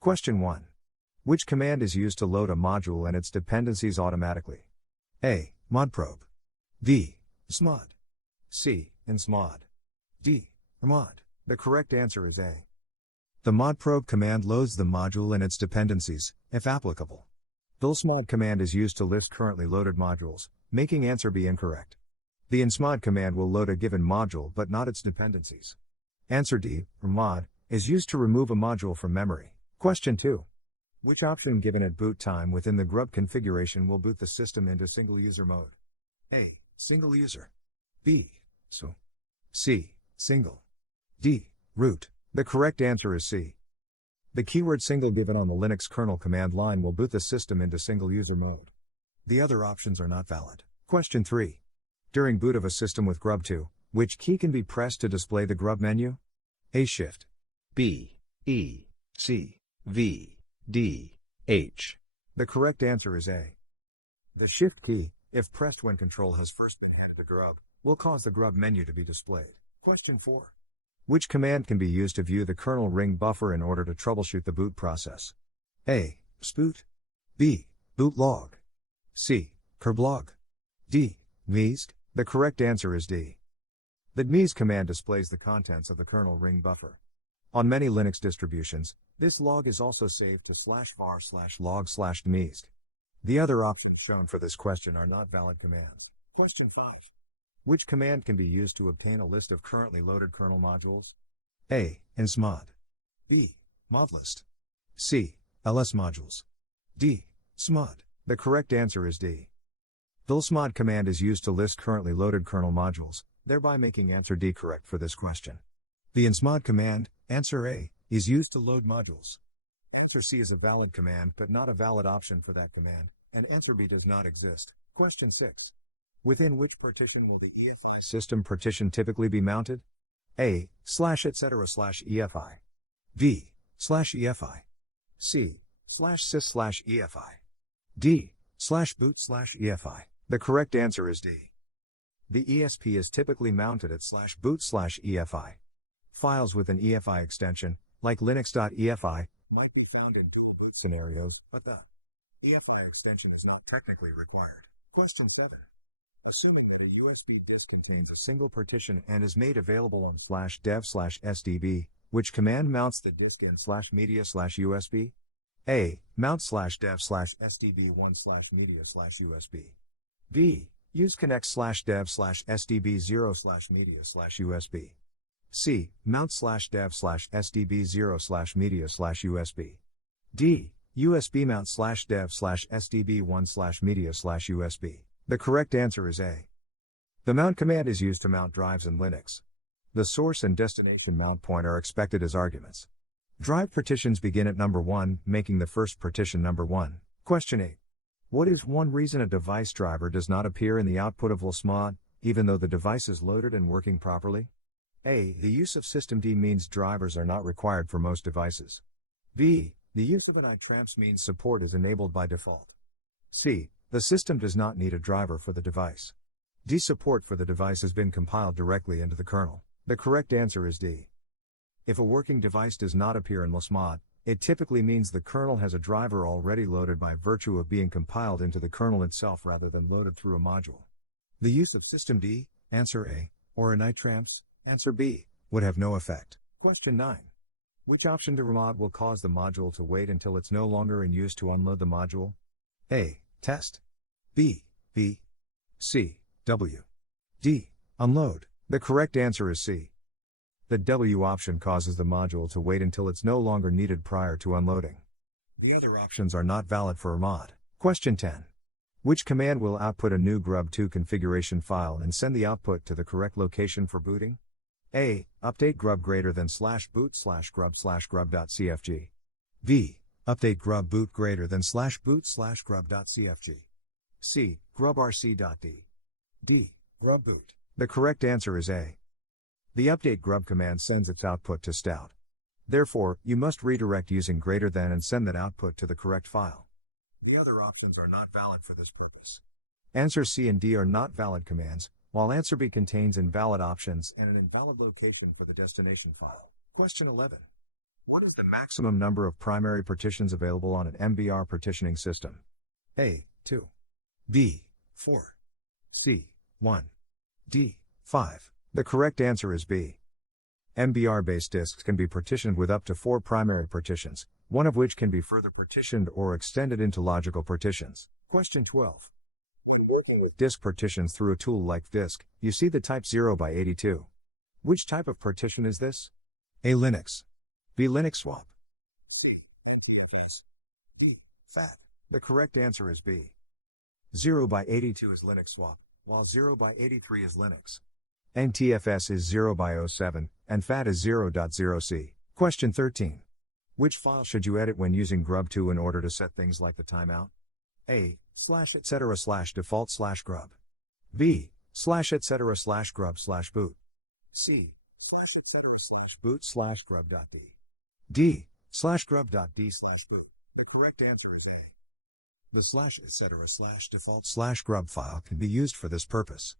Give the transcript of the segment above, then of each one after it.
Question 1. Which command is used to load a module and its dependencies automatically? A. Modprobe. B. smod. C. Insmod. D. Remod. The correct answer is A. The modprobe command loads the module and its dependencies, if applicable. The lsmod command is used to list currently loaded modules, making answer B incorrect. The insmod command will load a given module but not its dependencies. Answer D, remod, is used to remove a module from memory. Question 2. Which option given at boot time within the GRUB configuration will boot the system into single user mode? A. Single user. B. C. Single. D. Root. The correct answer is C. The keyword single given on the Linux kernel command line will boot the system into single user mode. The other options are not valid. Question 3. During boot of a system with GRUB2, which key can be pressed to display the GRUB menu? A. Shift. B. E. C. V. D. H. The correct answer is A. The Shift key, if pressed when control has first been handed to GRUB, will cause the GRUB menu to be displayed. Question 4. Which command can be used to view the kernel ring buffer in order to troubleshoot the boot process? A. Spoot. B. Bootlog. C. Kerblog. D. Gmizk. The correct answer is D. The gmizk command displays the contents of the kernel ring buffer. On many Linux distributions, this log is also saved to /var/log/gmizk. The other options shown for this question are not valid commands. Question 5. Which command can be used to obtain a list of currently loaded kernel modules? A. Insmod. B. Modlist. C. ls modules. D. smod. The correct answer is D. The lsmod command is used to list currently loaded kernel modules, thereby making answer D correct for this question. The insmod command, answer A, is used to load modules. Answer C is a valid command but not a valid option for that command, and answer B does not exist. Question 6. Within which partition will the EFI system partition typically be mounted? A. /etc/EFI. B. /EFI. C. /sys/EFI. D. /boot/EFI. The correct answer is D. The ESP is typically mounted at /boot/EFI. Files with an EFI extension, like linux.efi, might be found in dual boot scenarios, but the EFI extension is not technically required. Question 7. Assuming that a USB disk contains a single partition and is made available on /dev/sdb, which command mounts the disk in /media/USB? A. Mount /dev/sdb1/media/USB. B. Use connect /dev/sdb0/media/USB. C. Mount /dev/sdb0/media/USB. D. USB mount /dev/sdb1/media/USB. The correct answer is A. The mount command is used to mount drives in Linux. The source and destination mount point are expected as arguments. Drive partitions begin at number 1, making the first partition number 1. Question 8. What is one reason a device driver does not appear in the output of lsmod, even though the device is loaded and working properly? A. The use of systemd means drivers are not required for most devices. B. The use of an iTramps means support is enabled by default. C. The system does not need a driver for the device. D. Support for the device has been compiled directly into the kernel. The correct answer is D. If a working device does not appear in lsmod, it typically means the kernel has a driver already loaded by virtue of being compiled into the kernel itself rather than loaded through a module. The use of systemd, answer A, or an iTramps, answer B, would have no effect. Question 9. Which option to remod will cause the module to wait until it's no longer in use to unload the module? A. Test. B. C. W. D. Unload. The correct answer is C. The W option causes the module to wait until it's no longer needed prior to unloading. The other options are not valid for remod. Question 10. Which command will output a new GRUB2 configuration file and send the output to the correct location for booting? A. Update grub greater than /boot/grub/grub.cfg. B. Update grub boot greater than /boot/grub.cfg. C. grubrc.d. D. Grub boot. The correct answer is A. The update grub command sends its output to stout. Therefore, you must redirect using greater than and send that output to the correct file. The other options are not valid for this purpose. Answer C and D are not valid commands, while answer B contains invalid options and an invalid location for the destination file. Question 11. What is the maximum number of primary partitions available on an MBR partitioning system? A. 2. B. 4. C. 1. D. 5. The correct answer is B. MBR-based disks can be partitioned with up to 4 primary partitions, one of which can be further partitioned or extended into logical partitions. Question 12. When working with disk partitions through a tool like disk, you see the type 0x82. Which type of partition is this? A. Linux. B. Linux swap. C. NTFS. D. FAT. The correct answer is B. 0x82 is Linux swap, while 0x83 is Linux. NTFS is 0x07, and FAT is 0.0c. Question 13. Which file should you edit when using GRUB2 in order to set things like the timeout? A. /etc/default/grub. B. /etc/grub/boot. C. /etc/boot/grub.d. D. /grub.d/boot. The correct answer is A. The /etc/default/grub file can be used for this purpose.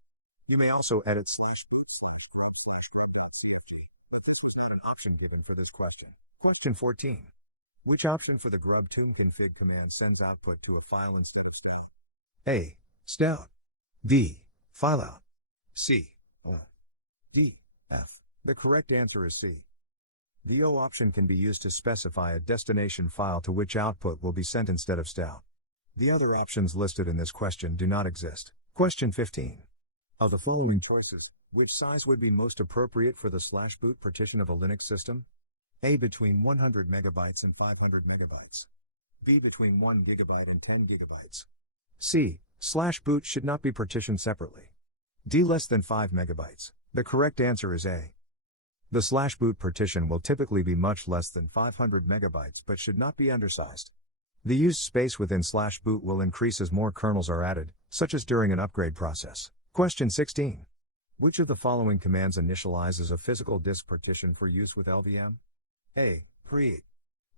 You may also edit /boot/grub/grub.cfg, but this was not an option given for this question. Question 14. Which option for the grub2 config command sends output to a file instead of stat? A. Stout. B. Fileout. C. O. D. F. The correct answer is C. The O option can be used to specify a destination file to which output will be sent instead of stout. The other options listed in this question do not exist. Question 15. Of the following choices, which size would be most appropriate for the /boot partition of a Linux system? A. Between 100 MB and 500 MB. B. Between 1 GB and 10 GB. C. /boot should not be partitioned separately. D. Less than 5 MB. The correct answer is A. The /boot partition will typically be much less than 500 MB but should not be undersized. The used space within /boot will increase as more kernels are added, such as during an upgrade process. Question 16. Which of the following commands initializes a physical disk partition for use with LVM? A. Create.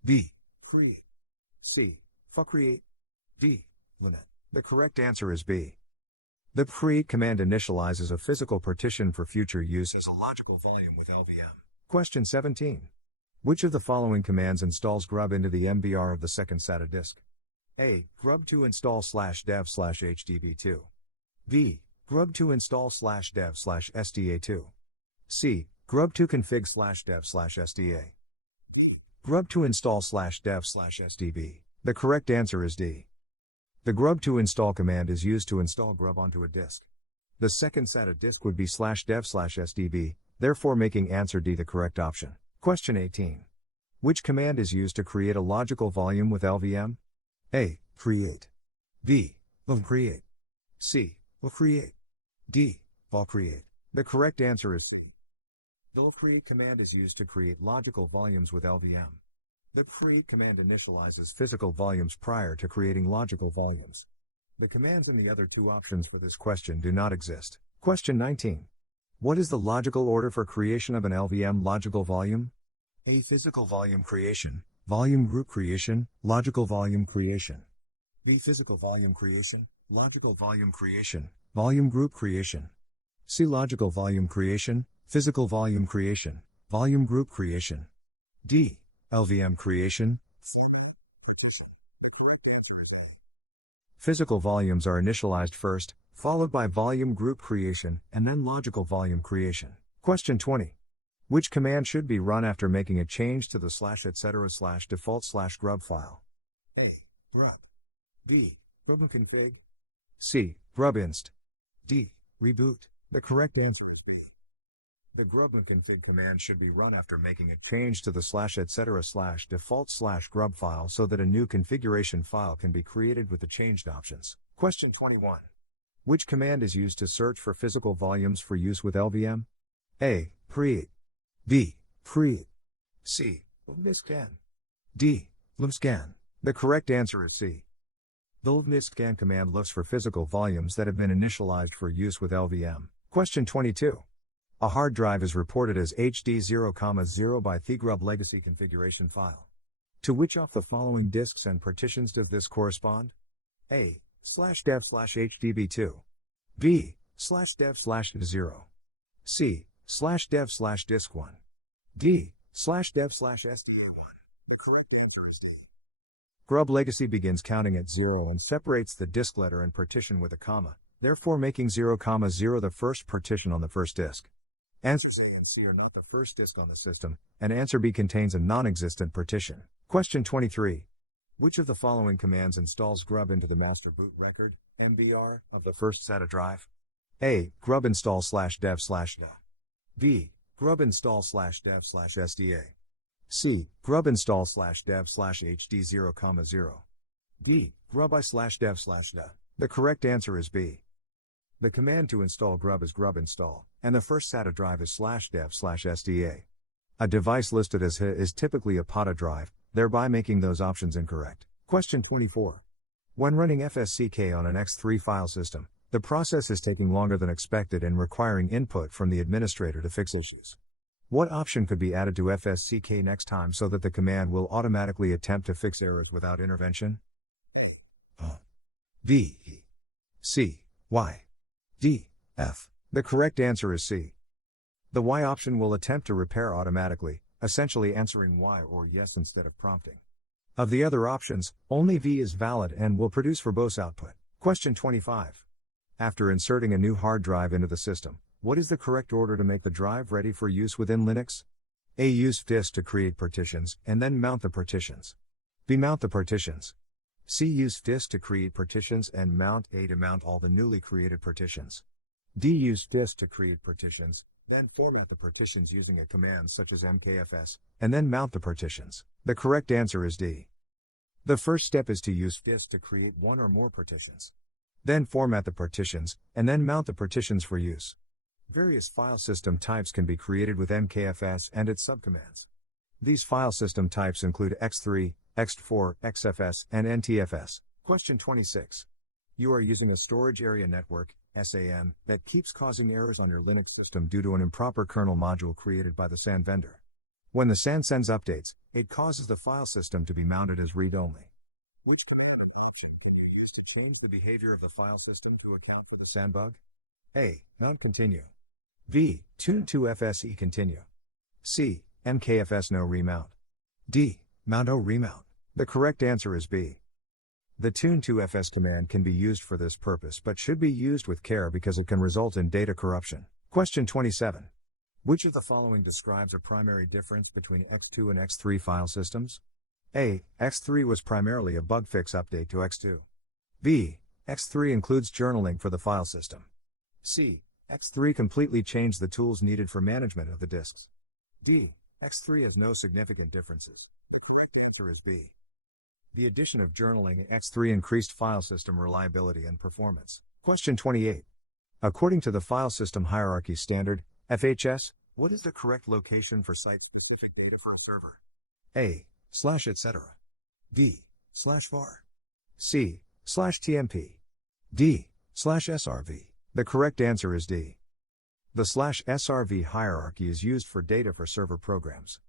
B. Create. C. Fcreate. D. Limit. The correct answer is B. The create command initializes a physical partition for future use as a logical volume with LVM. Question 17. Which of the following commands installs GRUB into the MBR of the second SATA disk? A. GRUB2 install /dev/hdb2. B. GRUB2 install /dev/sda2. C. GRUB2 config /dev/sda. GRUB2 install /dev/sdb. The correct answer is D. The GRUB2 install command is used to install GRUB onto a disk. The second SATA disk would be /dev/sdb, therefore making answer D the correct option. Question 18. Which command is used to create a logical volume with LVM? A. Create. B. Create. C. Create. D. Create. The correct answer is C. The create command is used to create logical volumes with LVM. The create command initializes physical volumes prior to creating logical volumes. The commands in the other two options for this question do not exist. Question 19. What is the logical order for creation of an LVM logical volume? A. Physical volume creation, volume group creation, logical volume creation. B. Physical volume creation, logical volume creation, volume group creation. C. Logical volume creation, physical volume creation, volume group creation. D. LVM creation, partition. The correct answer is A. Physical volumes are initialized first, followed by volume group creation, and then logical volume creation. Question 20. Which command should be run after making a change to the /etc/default/grub file? A. grub. B. grubconfig. C. grubinst. D. reboot. The correct answer is B. The grubconfig command should be run after making a change to the /etc/default/grub file so that a new configuration file can be created with the changed options. Question 21. Which command is used to search for physical volumes for use with LVM? A. Create. B. Create. C. lbscan. D. lbscan. The correct answer is C. The lbscan command looks for physical volumes that have been initialized for use with LVM. Question 22. A hard drive is reported as HD 0,0 by the grub legacy configuration file. To which of the following disks and partitions does this correspond? A. /dev/hdb2. B. /dev/0. C. /dev/disk1. D. /dev/sda1. correct answer is D. GRUB legacy begins counting at 0 and separates the disk letter and partition with a comma, therefore making 0, 0 the first partition on the first disk. Answers A and C are not the first disk on the system, and answer B contains a non-existent partition. Question 23. Which of the following commands installs GRUB into the master boot record, MBR, of the first SATA drive? A. GRUB install /dev/da. B. GRUB install /dev/sda. C. GRUB install /dev/hd0, 0. D. GRUB I/dev/da. The correct answer is B. The command to install GRUB is GRUB install, and the first SATA drive is /dev/sda. A device listed as HA is typically a PATA drive, thereby making those options incorrect. Question 24. When running fsck on an X3 file system, the process is taking longer than expected and requiring input from the administrator to fix issues. What option could be added to fsck next time so that the command will automatically attempt to fix errors without intervention? A. B. C. Y. D. F. The correct answer is C. The Y option will attempt to repair automatically, essentially answering Y or yes instead of prompting. Of the other options, only V is valid and will produce verbose output. Question 25. After inserting a new hard drive into the system, what is the correct order to make the drive ready for use within Linux? A. Use fstab to create partitions, and then mount the partitions. B. Mount the partitions. C. Use fstab to create partitions and mount A to mount all the newly created partitions. D. Use fstab to create partitions, then format the partitions using a command such as mkfs, and then mount the partitions. The correct answer is D. The first step is to use fstab to create one or more partitions. Then format the partitions, and then mount the partitions for use. Various file system types can be created with mkfs and its subcommands. These file system types include x3, x4, xfs, and ntfs. Question 26. You are using a storage area network, SAN, that keeps causing errors on your Linux system due to an improper kernel module created by the SAN vendor. When the SAN sends updates, it causes the file system to be mounted as read-only. Which command or option can you use to change the behavior of the file system to account for the SAN bug? A. Mount continue. B. Tune to fse continue. C. mkfs no remount. D. Mount o remount. The correct answer is B. The tune to fs command can be used for this purpose but should be used with care because it can result in data corruption. Question 27. Which of the following describes a primary difference between X2 and X3 file systems? A. X3 was primarily a bug fix update to X2. B. X3 includes journaling for the file system. C. X3 completely changed the tools needed for management of the disks. D. X3 has no significant differences. The correct answer is B. The addition of journaling in X3 increased file system reliability and performance. Question 28. According to the File System Hierarchy Standard, FHS, what is the correct location for site-specific data for a server? A. /etc. B. /var. C. /tmp. D. /srv. The correct answer is D. The /srv hierarchy is used for data for server programs.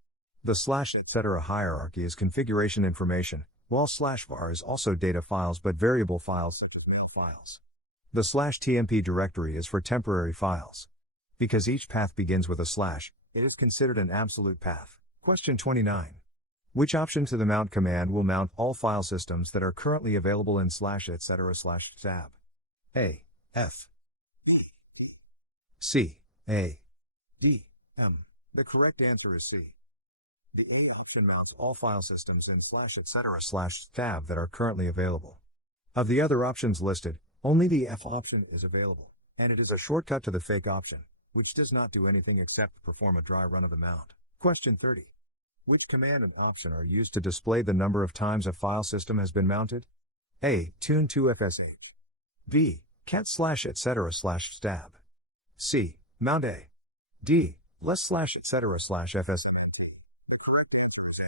The /etc hierarchy is configuration information, while /var is also data files but variable files such as mail files. The /tmp directory is for temporary files. Because each path begins with a slash, it is considered an absolute path. Question 29. Which option to the mount command will mount all file systems that are currently available in /etc/stab? A. F. C. A. D. M. The correct answer is C. The A option mounts all file systems in /etc/stab that are currently available. Of the other options listed, only the F option is available, and it is a shortcut to the fake option, which does not do anything except perform a dry run of the mount. Question 30. Which command and option are used to display the number of times a file system has been mounted? A. Tune to fsh. B. cat /etc/stab. C. Mount A. D. less /etc/fs. The correct answer is A.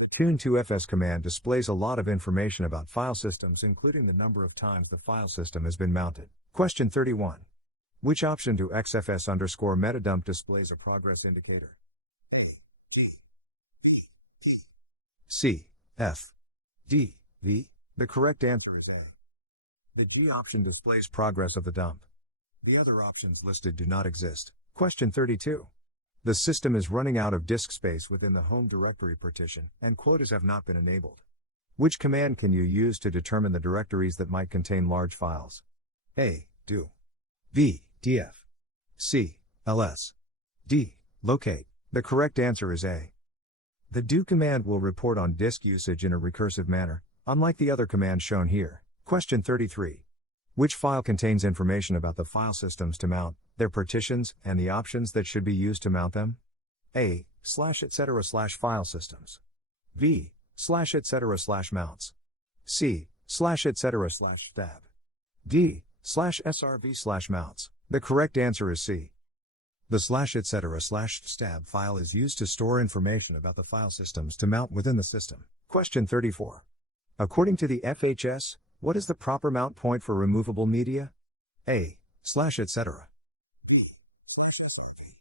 The tune to fs command displays a lot of information about file systems, including the number of times the file system has been mounted. Question 31. Which option to xfs_metadump displays a progress indicator? A. D. B. D. C. F. D. V. The correct answer is A. The G option displays progress of the dump. The other options listed do not exist. Question 32. The system is running out of disk space within the home directory partition, and quotas have not been enabled. Which command can you use to determine the directories that might contain large files? A. Do. B. Df. C. Ls. D. Locate. The correct answer is A. The do command will report on disk usage in a recursive manner, unlike the other commands shown here. Question 33. Which file contains information about the file systems to mount, their partitions, and the options that should be used to mount them? A. /etc/file systems. B. /etc/mounts. C. /etc/stab. D. /srb/mounts. The correct answer is C. The /etc/stab file is used to store information about the file systems to mount within the system. Question 34. According to the FHS, what is the proper mount point for removable media? A. /etc. B. /srp.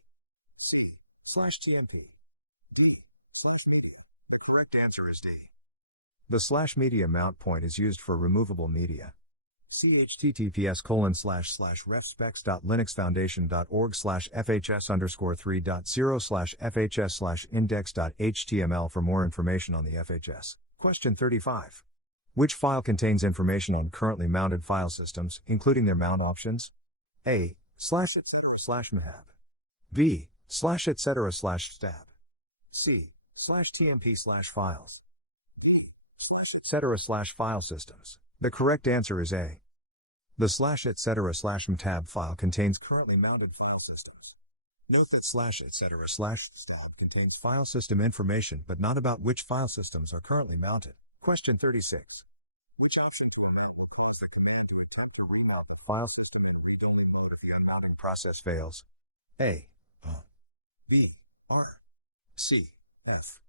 C. /tmp. D. /media. The correct answer is D. The /media mount point is used for removable media. See https://refspecs.linuxfoundation.org/fhs_3.0/fhs/index.html for more information on the FHS. Question 35. Which file contains information on currently mounted file systems, including their mount options? A. /etc/mhab. B. /etc/stab. C. /tmp/files. D. /etc/file systems. The correct answer is A. The /etc/mtab file contains currently mounted file systems. Note that /etc/stab contains file system information but not about which file systems are currently mounted. Question 36. Which option to amend will cause the command to attempt to remount the file system in read-only mode if the unmounting process fails? A. B. R. C. F.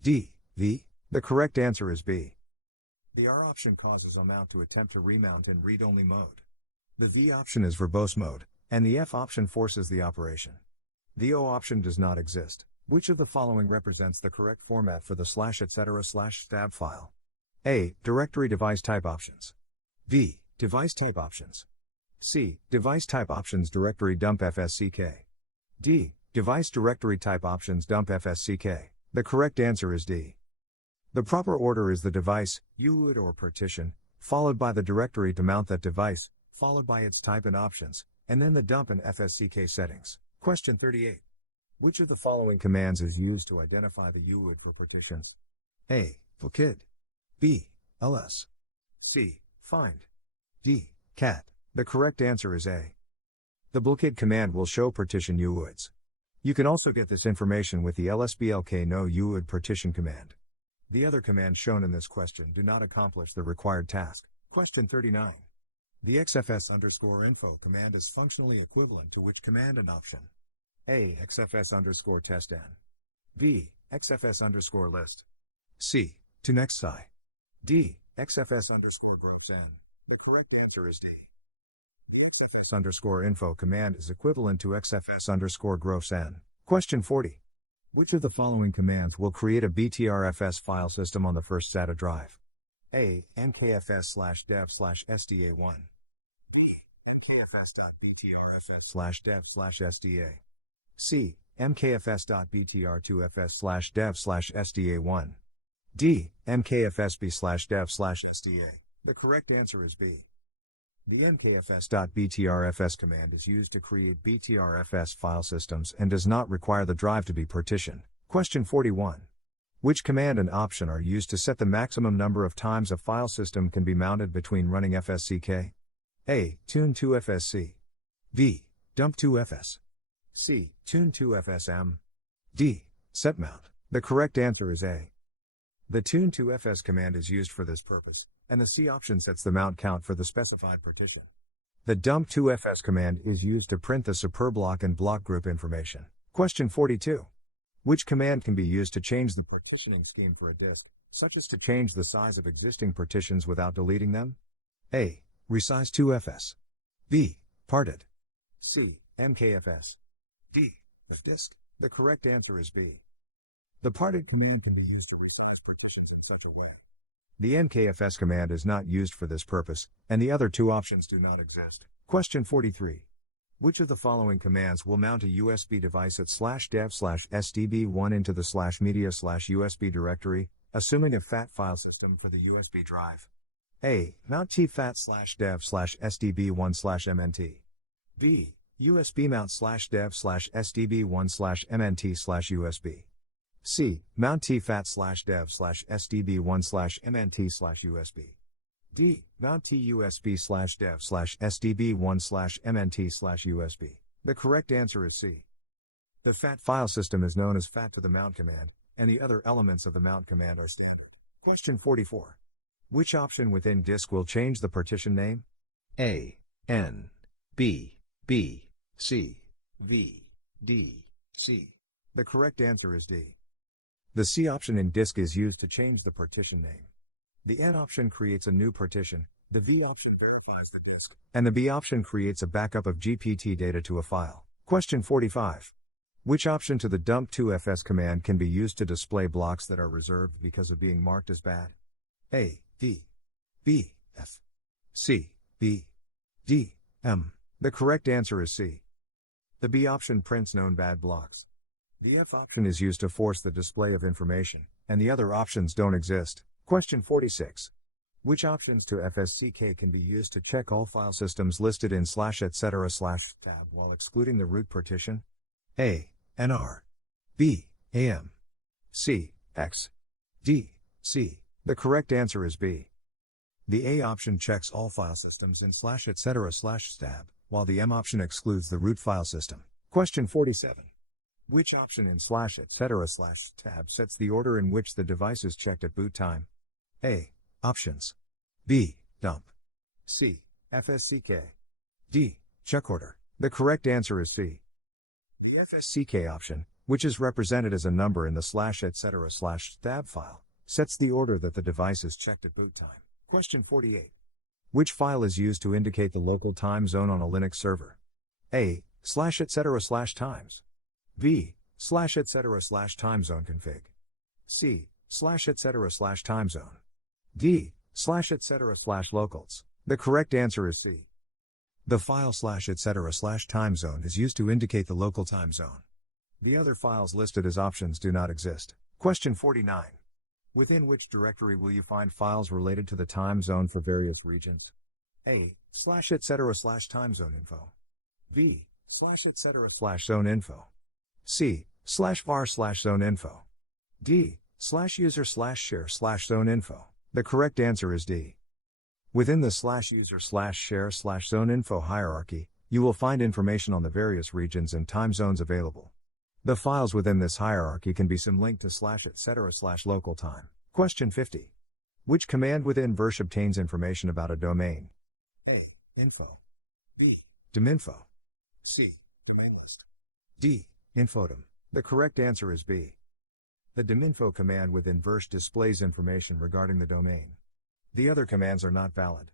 D. V. The correct answer is B. The R option causes a mount to attempt to remount in read-only mode. The V option is verbose mode, and the F option forces the operation. The O option does not exist. Which of the following represents the correct format for the /etc/stab file? A. Directory device type options. B. Device type options. C. Device type options directory dump fsck. D. Device directory type options dump fsck. The correct answer is D. The proper order is the device, UUID or partition, followed by the directory to mount that device, followed by its type and options, and then the dump and fsck settings. Question 38. Which of the following commands is used to identify the UUID for partitions? A. Bookid. B. ls. C. Find. D. Cat. The correct answer is A. The bookid command will show partition UUIDs. You can also get this information with the lsblk no UUID partition command. The other commands shown in this question do not accomplish the required task. Question 39. The xfs_info command is functionally equivalent to which command and option? A. xfs_testn. B. xfs_list. C. To next sci. D. xfs_grubsn. The correct answer is D. The xfs_info command is equivalent to xfs_grubsn. Question 40. Which of the following commands will create a btrfs file system on the first SATA drive? A. mkfs/dev/sda1. B. mkfs.btrfs/dev/sda. C. mkfs.btr2fs/dev/sda1. D. mkfsb/dev/sda. The correct answer is B. The mkfs.btrfs command is used to create btrfs file systems and does not require the drive to be partitioned. Question 41. Which command and option are used to set the maximum number of times a file system can be mounted between running fsck? A. Tune2fsc. B. Dump2fs. C. Tune2fsm. D. Setmount. The correct answer is A. The Tune2fs command is used for this purpose, and the C option sets the mount count for the specified partition. The Dump2fs command is used to print the superblock and block group information. Question 42. Which command can be used to change the partitioning scheme for a disk, such as to change the size of existing partitions without deleting them? A. Resize2fs. B. Parted. C. mkfs. D. With disk. The correct answer is B. The parted command can be used to resize partitions in such a way. The mkfs command is not used for this purpose, and the other two options do not exist. Question 43. Which of the following commands will mount a USB device at /dev/sdb1 into the /media/USB directory, assuming a FAT file system for the USB drive? A. Mount tfat/dev/sdb1/mnt. B. USB mount /dev/sdb1/mnt/USB. C. Mount tfat/dev/sdb1/mnt/USB. D. Mount TUSB/dev/sdb1/mnt/USB. The correct answer is C. The FAT file system is known as FAT to the mount command, and the other elements of the mount command are standard. Question 44. Which option within disk will change the partition name? A. N. B. B. C. V. D. C. The correct answer is D. The C option in disk is used to change the partition name. The N option creates a new partition, the V option verifies the disk, and the B option creates a backup of GPT data to a file. Question 45. Which option to the dump2fs command can be used to display blocks that are reserved because of being marked as bad? A. D. B. F. C. B. D. M. The correct answer is C. The B option prints known bad blocks. The F option is used to force the display of information, and the other options don't exist. Question 46. Which options to fsck can be used to check all file systems listed in /etc/tab while excluding the root partition? A. NR. B. AM. C. X. D. C. The correct answer is B. The A option checks all file systems in /etc/stab, while the M option excludes the root file system. Question 47. Which option in /etc/tab sets the order in which the device is checked at boot time? A. Options. B. Dump. C. fsck. D. Check order. The correct answer is C. The fsck option, which is represented as a number in the /etc/stab file, sets the order that the device is checked at boot time. Question 48. Which file is used to indicate the local time zone on a Linux server? A. /etc/times. B. /etc/timezone_config. C. /etc/timezone. D. /etc/locals. The correct answer is C. The file /etc/timezone is used to indicate the local time zone. The other files listed as options do not exist. Question 49. Within which directory will you find files related to the time zone for various regions? A. /etc/timezoneinfo. B. /etc/zoneinfo. C. /var/zoneinfo. D. /user/share/zoneinfo. The correct answer is D. Within the /user/share/zoneinfo hierarchy, you will find information on the various regions and time zones available. The files within this hierarchy can be symlinked to /etc/local time. Question 50. Which command within versh obtains information about a domain? A. Info. B. Dominfo. C. Domain list. D. Infodom. The correct answer is B. The dominfo command within versh displays information regarding the domain. The other commands are not valid.